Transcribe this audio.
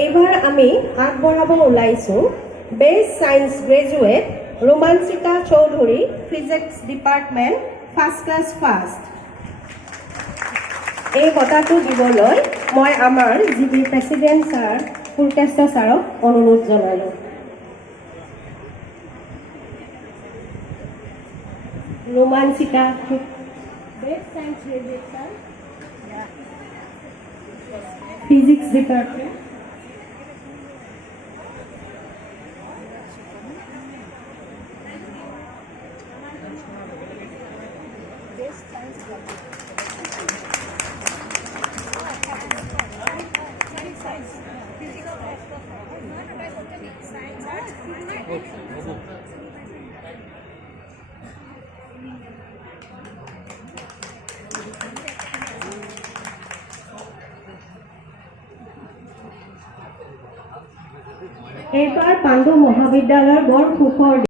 এইবাৰ আমি আগবঢ়াব ওলাইছোঁ best science graduate Romanchita Choudhury physics department first class first. এই বঁটাটো দিবলৈ মই আমাৰ জিবি প্ৰেচিডেণ্ট ছাৰ পুৰকেষ্ট ছাৰক অনুৰোধ জনালোঁ। Romanchita best science graduate sir physics department. এইবাৰ পাণ্ডু মহাবিদ্যালয়ৰ বৰ সুখৰ